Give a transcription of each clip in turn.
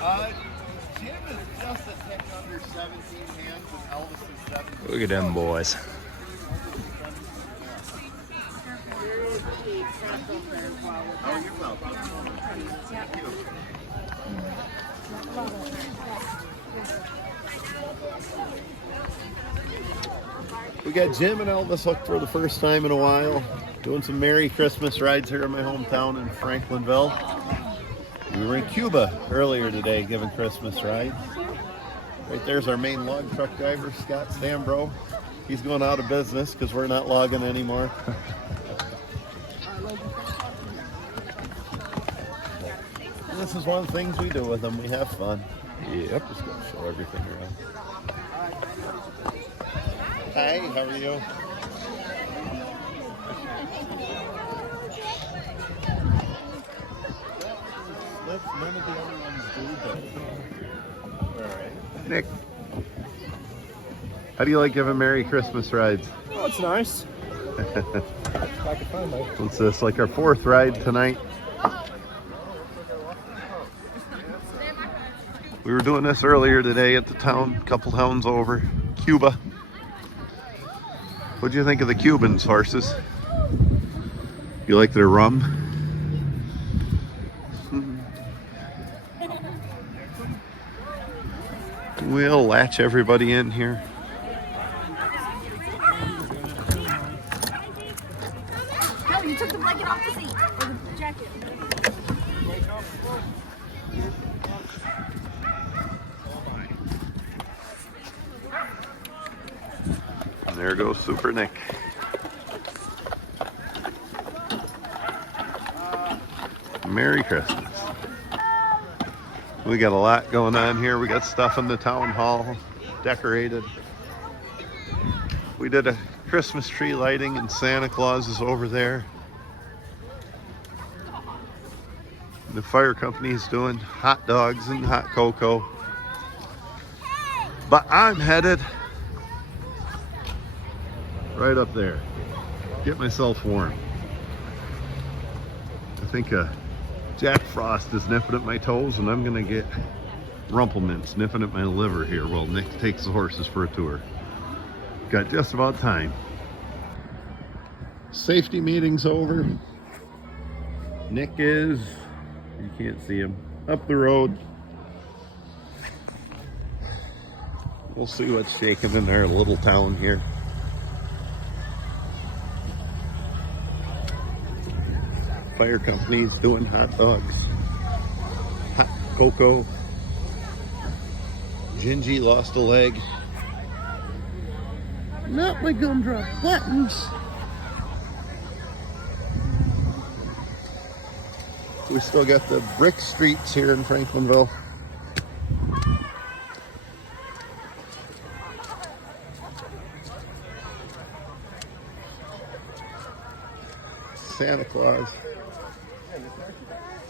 Jim is just a tick under 17 hands, and Elvis is 17. Look at them boys. Oh, you're welcome. Thank you. We got Jim and Elvis hooked for the first time in a while, doing some Merry Christmas rides here in my hometown in Franklinville. We were in Cuba earlier today giving Christmas rides. Right there's our main log truck driver, Scott Stambro. He's going out of business because we're not logging anymore. This is one of the things we do with them. We have fun. Yep, just going to show everything around. Hi, how are you? None of the other ones do, but all right. Nick, how do you like giving Merry Christmas rides? Oh, it's nice. Back at fun, though. What's this, like our fourth ride tonight? We were doing this earlier today at the town, a couple towns over, Cuba. What'd you think of the Cubans, horses? You like their rum? We'll latch everybody in here. No, you took the blanket off the seat, or the jacket. And there goes Super Nick. Merry Christmas. We got a lot going on here. We got stuff in the town hall decorated. We did a Christmas tree lighting and Santa Claus is over there. The fire company is doing hot dogs and hot cocoa. But I'm headed right up there. Get myself warm. I think Jack Frost is nipping at my toes, and I'm gonna get Rumplemints nipping at my liver here while Nick takes the horses for a tour. Got just about time. Safety meeting's over. Nick is, you can't see him, up the road. We'll see what's shaking in our little town here. Fire companies doing hot dogs, hot cocoa. Gingy lost a leg. Not my gumdrop buttons. We still got the brick streets here in Franklinville. Santa Claus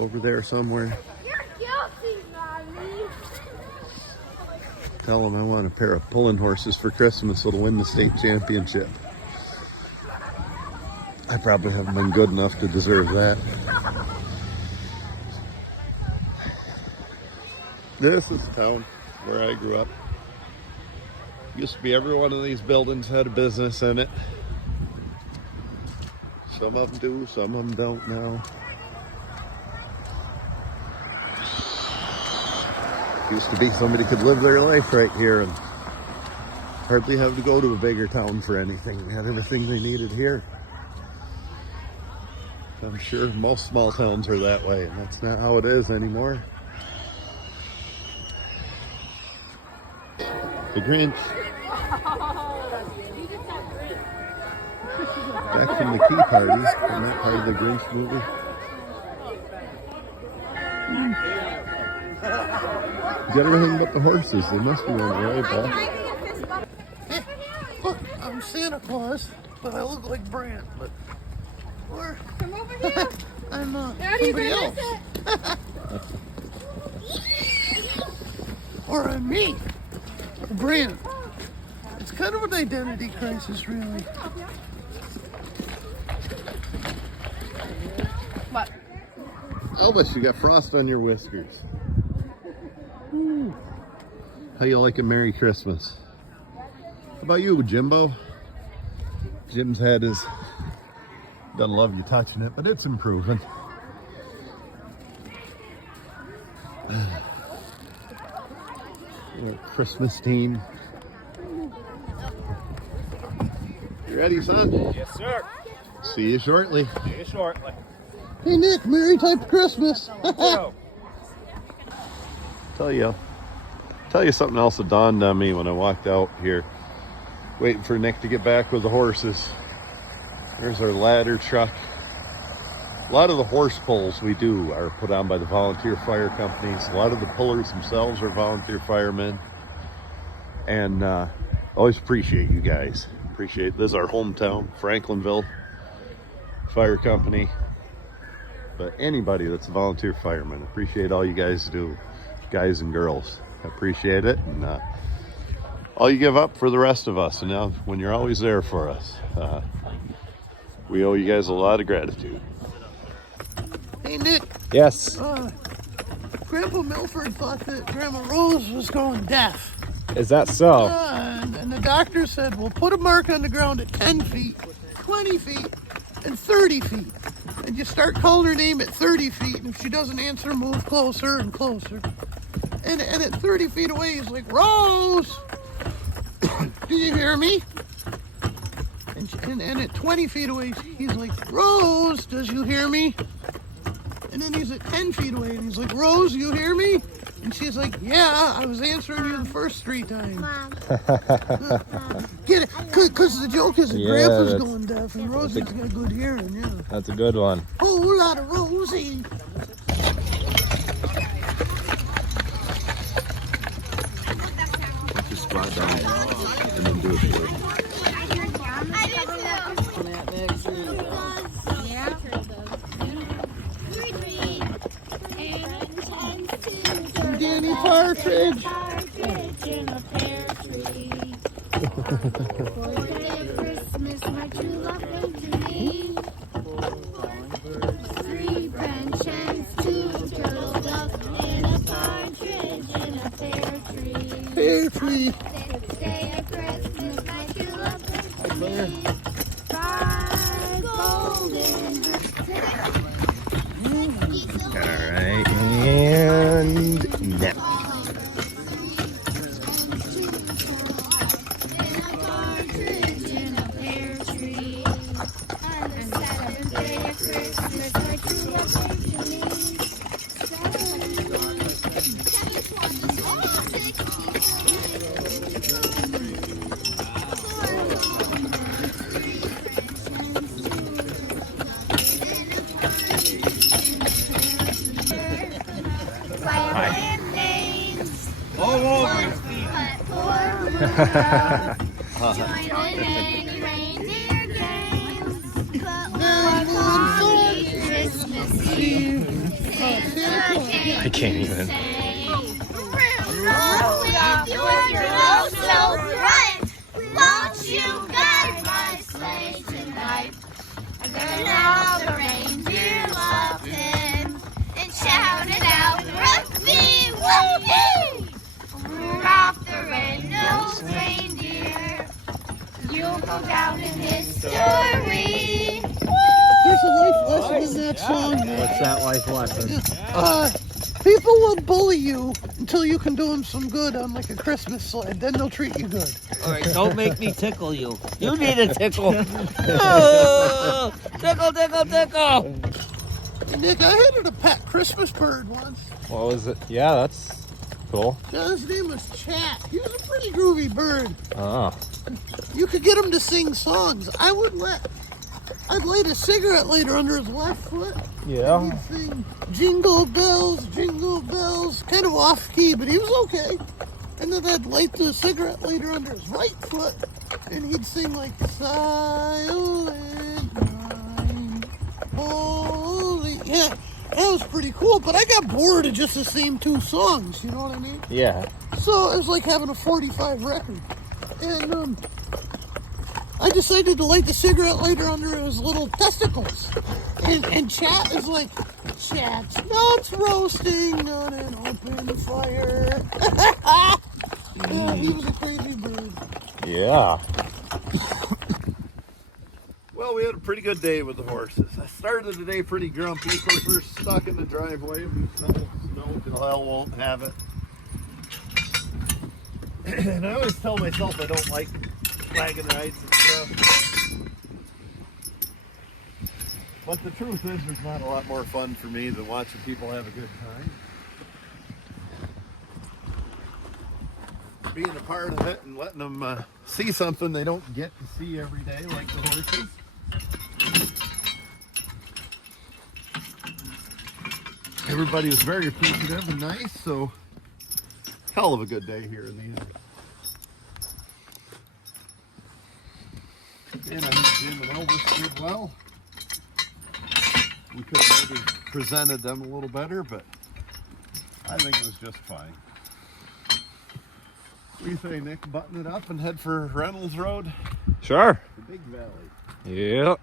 over there somewhere. You're guilty, Mommy. Tell him I want a pair of pulling horses for Christmas that'll win the state championship. I probably haven't been good enough to deserve that. This is the town where I grew up. Used to be every one of these buildings had a business in it. Some of them do, some of them don't now. Used to be somebody could live their life right here and hardly have to go to a bigger town for anything. They had everything they needed here. I'm sure most small towns are that way, and that's not how it is anymore. The Grinch. Back from the Key Party, from that part of the Grinch movie. You got everything but the horses. They must be on the right, Paul. Look, I'm Santa Claus, but I look like Brandt. But or Come over here. I'm Daddy, somebody else. Or I'm me, or Brandt. It's kind of an identity crisis, really. What? Elvis, you got frost on your whiskers. How you like a Merry Christmas? How about you, Jimbo? Jim's head is, doesn't love you touching it, but it's improving. Our Christmas team. You ready, son? Yes, sir. See you shortly. See you shortly. Hey, Nick, Merry type Christmas. So, Tell you something else that dawned on me when I walked out here, waiting for Nick to get back with the horses. There's our ladder truck. A lot of the horse pulls we do are put on by the volunteer fire companies. A lot of the pullers themselves are volunteer firemen. And always appreciate you guys. Appreciate this is our hometown, Franklinville Fire Company. But anybody that's a volunteer fireman, appreciate all you guys do, guys and girls. I appreciate it, and all you give up for the rest of us. And now, when you're always there for us, we owe you guys a lot of gratitude. Hey, Nick. yes. Grandpa Milford thought that Grandma Rose was going deaf. Is that so? And the doctor said, well, put a mark on the ground at 10 feet, 20 feet, and 30 feet. And you start calling her name at 30 feet, and if she doesn't answer, move closer and closer. And at 30 feet away, he's like, Rose! Do you hear me? And at 20 feet away, he's like, Rose, does you hear me? And then he's at 10 feet away, and he's like, Rose, you hear me? And she's like, yeah, I was answering you the first 3 times. Mom. Get it? Because the joke is that Yeah, Grandpa's that's- going deaf, and Rosie's got good hearing, yeah. That's a good one. Whole lot of Rosie. Just squat down and then do it. Danny Partridge. In a pear tree. For Christmas, my true love came to me. 3 branches, 2 turtle doves, and a partridge in a pear tree. Pear tree. 6th day of Christmas, my true love came to me. 5 golden All right, and now. partridge in a pear tree. On the 7th day of Christmas, my true love came to me. 5 names. Join any reindeer games. But one for Christmas Eve. I can't even. You're so bright. Won't you guide my sleigh tonight? And then all the reindeer loved him and shouted out, Rugby, whoopee! Rudolph the red-nosed reindeer, you'll go down in history. There's a life lesson in that song. What's that life lesson? People will bully you until you can do them some good on like a Christmas sled. Then they'll treat you good. All right, don't make me tickle you. You need a tickle. Oh, tickle, tickle, tickle. Hey, Nick, I had a pet Christmas bird once. What was it? Yeah, that's cool. Yeah, his name was Chat. He was a pretty groovy bird. Oh, You could get him to sing songs. I'd light a cigarette lighter under his left foot. yeah. He'd sing jingle bells, kind of off key, but he was okay. And then I'd light the cigarette lighter under his right foot, and he'd sing like Silent Night, Holy. Yeah, that was pretty cool, but I got bored of just the same 2 songs, you know what I mean? Yeah. So it was like having a 45 record. And I decided to light the cigarette lighter under his little testicles. And Chat is like, Chat's nuts roasting on an open fire. Yeah, he was a crazy bird. Yeah. Well, we had a pretty good day with the horses. I started the day pretty grumpy. Of course, we were stuck in the driveway. We snowed till hell won't have it. And I always tell myself I don't like wagon rides and stuff. But the truth is, there's not a lot more fun for me than watching people have a good time. Being a part of it and letting them see something they don't get to see every day, like the horses. Everybody was very appreciative and nice, so hell of a good day here in these. And I think Jim and Elvis did well. We could have maybe presented them a little better, but I think it was just fine. What do you say, Nick? Button it up and head for Reynolds Road? Sure. The Big Valley. Yep.